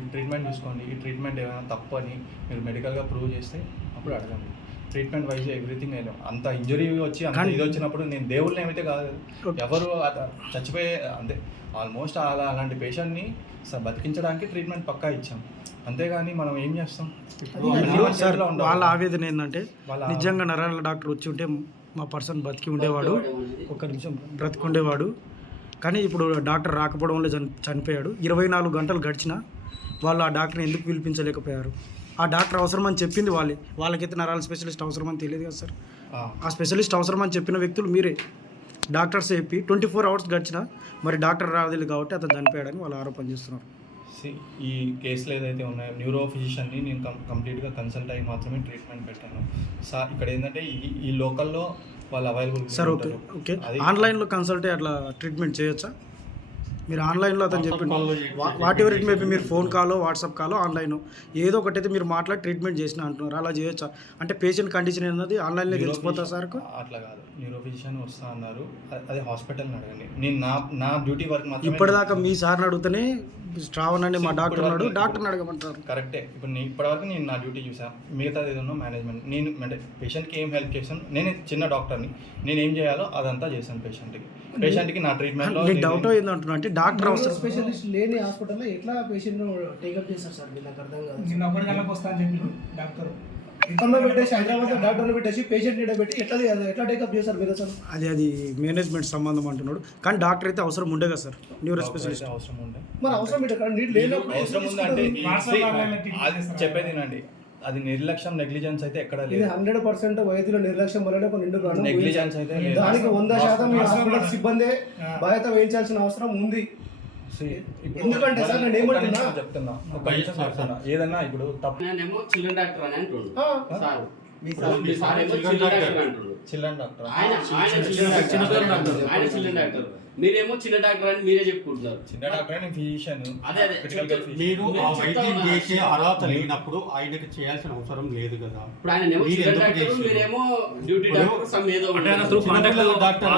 మీరు ట్రీట్మెంట్ చూసుకోండి. ఈ ట్రీట్మెంట్ ఏమైనా తప్పు అని మీరు మెడికల్గా ప్రూవ్ చేస్తే అప్పుడు అడగండి. ట్రీట్మెంట్ వైజ్ ఎవ్రీథింగ్ అయినా. అంత ఇంజరీ వచ్చి అంత ఇది వచ్చినప్పుడు నేను దేవుళ్ళని ఏమైతే కాదు. ఎవరు అత- చచ్చిపోయే అంతే. ఆల్మోస్ట్ అలా అలాంటి పేషెంట్ని బతికించడానికి ట్రీట్మెంట్ పక్కా ఇచ్చాం. అంతేగాని మనం ఏం చేస్తాం. వాళ్ళ ఆవేదన ఏంటంటే వాళ్ళ- నిజంగా నరాల డాక్టర్ వచ్చి ఉంటే మా పర్సన్ బతికి ఉండేవాడు ఒక్క నిమిషం బ్రతికి ఉండేవాడు కానీ ఇప్పుడు డాక్టర్ రాకపోవడం వల్ల చని చనిపోయాడు. ఇరవై నాలుగు గంటలు గడిచినా వాళ్ళు ఆ డాక్టర్ని ఎందుకు పిలిపించలేకపోయారు? ఆ డాక్టర్ అవసరం అని చెప్పింది వాళ్ళే. వాళ్ళకైతే నరాల స్పెషలిస్ట్ అవసరం అని తెలియదు కదా సార్. ఆ, స్పెషలిస్ట్ అవసరం అని చెప్పిన వ్యక్తులు మీరే. డాక్టర్స్ చెప్పి ట్వంటీ ఫోర్ అవర్స్ గడిచినా మరి డాక్టర్ రాలేదు కాబట్టి అతను చనిపోయాడని వాళ్ళు ఆరోపణ చేస్తున్నారు. ఈ కేసులు ఏదైతే ఉన్నాయో న్యూరో ఫిజిషియన్ని నేను కం కంప్లీట్గా కన్సల్ట్ అయ్యి మాత్రమే ట్రీట్మెంట్ పెట్టాను. సార్ ఇక్కడ ఏంటంటే ఈ ఈ లోకల్లో వాళ్ళు అవైలబుల్ సార్ ఓకే. ఓకే. ఆన్లైన్లో కన్సల్ట్ అట్లా ట్రీట్మెంట్ చేయొచ్చా? మీరు ఆన్లైన్లో అతను చెప్పి వాట్ ఎవర్ ఇట్ మేబీ మీరు ఫోన్ కాలో వాట్సాప్ కాలో ఆన్లైన్ ఏదో ఒకటి అయితే మీరు మాట్లాడి ట్రీట్మెంట్ చేసిన అంటున్నారు. అలా చేయొచ్చా? అంటే పేషెంట్ కండిషన్ ఏంటది ఆన్లైన్లో తెలిసిపోతా సార్ అట్లా కాదు. న్యూరో ఫిజిషియన్ వస్తా అన్నారు. అది హాస్పిటల్ని అడగండి. నేను నా నా డ్యూటీ వర్క్ ఇప్పటిదాకా మీ సార్ని అడిగితేనే శ్రావణ్ అని మా డాక్టర్ ఉన్నాడు. డాక్టర్ని అడగమంటారు. కరెక్టే ఇప్పుడు నేను ఇప్పటివరకు నేను నా డ్యూటీ చూసాను మిగతాది ఏదన్నా మేనేజ్మెంట్ నేను అంటే పేషెంట్కి ఏం హెల్ప్ చేశాను నేను చిన్న డాక్టర్ని నేను ఏం చేయాలో అదంతా చేశాను పేషెంట్కి పేషెంట్కి నా ట్రీట్మెంట్లో నేను డౌట్ ఏందంటున్నా? అంటే డాక్టర్ అవసరం. స్పెషలిస్ట్ లేని హాస్పిటల్లో ఎట్లా పేషెంట్ టేకప్ చేస్తారు సార్ నాకు అర్థం కాదు. నిన్న ఒకటి గంటలకు వస్తా అని చెప్పి డాక్టర్. పెట్టేసి హైదరాబాద్ డాక్టర్ని పెట్టేసి పేషెంట్ పెట్టి ఎట్లా ఎట్లా టేకప్ చేస్తారు మీరు అసలు? అది అది మేనేజ్మెంట్ సంబంధం అంటున్నాడు. కానీ డాక్టర్ అయితే అవసరం ఉండే కదా సార్. Neuro specialist. అవసరం ఉండే. మరి అవసరం అవసరం ఉందంటే? చెప్పేది వినండి. అది నిర్లక్ష్యం నెగ్లిజెన్స్ అయితే ఎక్కడ లేదు. హండ్రెడ్ పర్సెంట్ వైద్యుల నిర్లక్ష్యం వల్లనే ఒక నిండు ప్రాణం నెగ్లిజెన్స్ అయితే దానికి వంద శాతం హాస్పిటల్ సిబ్బంది. బాధ్యత వహించాల్సిన అవసరం ఉంది. ఎందుకంటే సార్ నేను ఒక్క ఏమంటున్నా? నిమిషం చెప్తున్నా. ఒక నిమిషం చెప్తున్నా. ఏదన్నా ఇప్పుడు తప్పు నేనేమో చిల్డ్రన్ డాక్టర్ అని అంటుండు ఆ, సార్. మీ ఇప్పుడు మీ సార్ ఏమో చిల్డ్రన్ డాక్టర్. అంటుండు చిల్డ్రన్ డాక్టర్. ఆయన ఆయన చిల్డ్రన్ డాక్టర్. ఆయన చిల్డ్రన్ డాక్టర్. మీరేమో చిన్న డాక్టర్ అని మీరే చెప్పుకుంటున్నారు. చిన్న డాక్టర్ నేను ఫిజిషియన్. అదే అదే. మీరు ఆ వైద్యం. చేసే అర్హత లేనప్పుడు ఆయనకి చేయాల్సిన అవసరం లేదు కదా. ఇప్పుడు ఆయన ఏమో డాక్టర్? మీరేమో డ్యూటీ డాక్టర్ సమ్ ఏదో చిన్నపిల్లల డాక్టర్.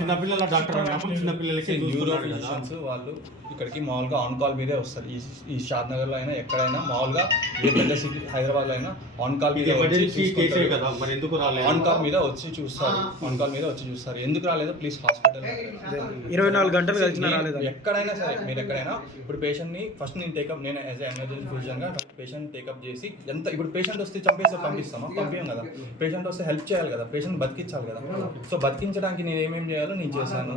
చిన్నపిల్లల అన్నప్పుడు చిన్నపిల్లలకి న్యూరో ఫిజిషియన్స్ వాళ్ళు ఇక్కడికి మామూలుగా ఆన్ కాల్ మీదే వస్తారు. ఈ ఈ షాద్ నగర్లో అయినా ఎక్కడైనా మామూలుగా ఏ పెద్ద సిటీ హైదరాబాద్లో అయినా ఆన్ కాల్ మీద వచ్చి. కదా మరి ఎందుకు రాలేదు? ఆన్ కాల్ మీద వచ్చి చూస్తారు. ఆన్ కాల్ మీద వచ్చి చూస్తారు. ఎందుకు రాలేదో? ప్లీజ్ హాస్పిటల్ ఇరవై నాలుగు గంటలు కలిసినా రాలేదా? ఎక్కడైనా సరే మీరు ఎక్కడైనా ఇప్పుడు పేషెంట్ని ఫస్ట్ నేను టేకప్ నేను యాజ్ ఎమర్జెన్సీ ఫిజిషియన్గా పేషెంట్ టేకప్ చేసి ఎంత ఇప్పుడు పేషెంట్ వస్తే చంపేస్తే పంపిస్తామా? పంపించాం కదా. పేషెంట్ వస్తే హెల్ప్ చేయాలి కదా. పేషెంట్ బతికించాలి కదా. సో బతికించడానికి నేను ఏమేం చేయాలో నేను చేశాను.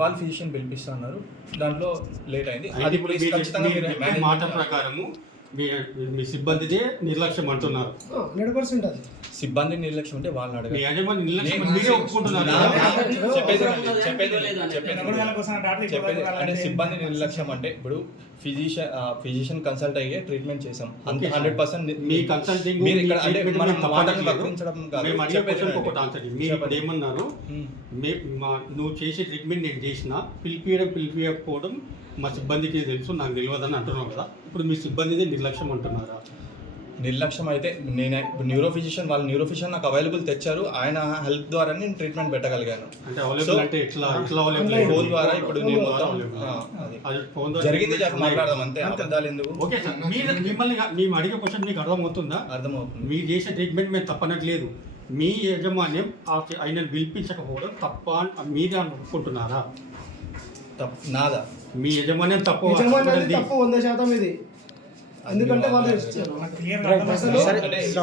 వాళ్ళు ఫిజిషియన్ పిలిపిస్తున్నారు దాంట్లో లేట్ అయింది. అది మాట. ప్రకారము మీ మీ సిబ్బందిదే నిర్లక్ష్యం అంటున్నారు హండ్రెడ్ పర్సెంట్ అది సిబ్బంది నిర్లక్ష్యం ఉంటే వాళ్ళని మీ అడగాలి యజమాని నిర్లక్ష్యం మీరే ఒప్పుకుంటున్నారు చెప్పేది? చెప్పేది. చెప్పేది అంటే. సిబ్బంది నిర్లక్ష్యం అంటే ఇప్పుడు ఫిజిషియన్ ఫిజిషియన్ కన్సల్ట్ అయ్యే ట్రీట్మెంట్ చేసాం అంత. హండ్రెడ్ పర్సెంట్ మీ కన్సల్టింగ్ మీరు ఇక్కడ అంటే మనం మాటలు. వక్రించడం కాదు మేము అడిగే క్వశ్చన్. ఒకటి ఆన్సర్ మీరు ఇప్పుడు. ఏమన్నారు నువ్వు చేసే ట్రీట్మెంట్ నేను చేసిన పిలిపియడం పిలిపియకపోవడం మా సిబ్బందికి తెలుసు నాకు తెలియదని అంటున్నావు కదా. ఇప్పుడు మీ సిబ్బందిదే నిర్లక్ష్యం అంటున్నారా? నిర్లక్ష్యం అయితే నేను న్యూరో ఫిజిషియన్ వాళ్ళు న్యూరో ఫిజిషియన్ నాకు అవైలబుల్ తెచ్చారు ఆయన హెల్ప్ ద్వారా నేను ట్రీట్మెంట్ పెట్టగలిగాను. అంటే అవైలబుల్ So, అంటే ఎట్లా ఎట్లా అవైలబుల్ ఫోన్ ద్వారా ఇప్పుడు నేను మొత్తం జరిగింది మాట్లాడదాం అంతే అబద్ధాలు ఎందుకు? ఓకే సార్ మీరు మిమ్మల్ని మేము అడిగే క్వశ్చన్ మీకు అర్థమవుతుందా? అర్థమవుతుంది. మీరు చేసే ట్రీట్మెంట్ మేము తప్పనట్లేదు. మీ యజమాన్యం ఆ- ఆయనను పిలిపించకపోవడం తప్ప అని మీరే అనుకుంటున్నారా? నాదా. మీ యజమాన్యం తప్పు హాస్పిటల్ది. తప్పు వంద శాతం ఇది. ఎందుకంటే వాళ్ళు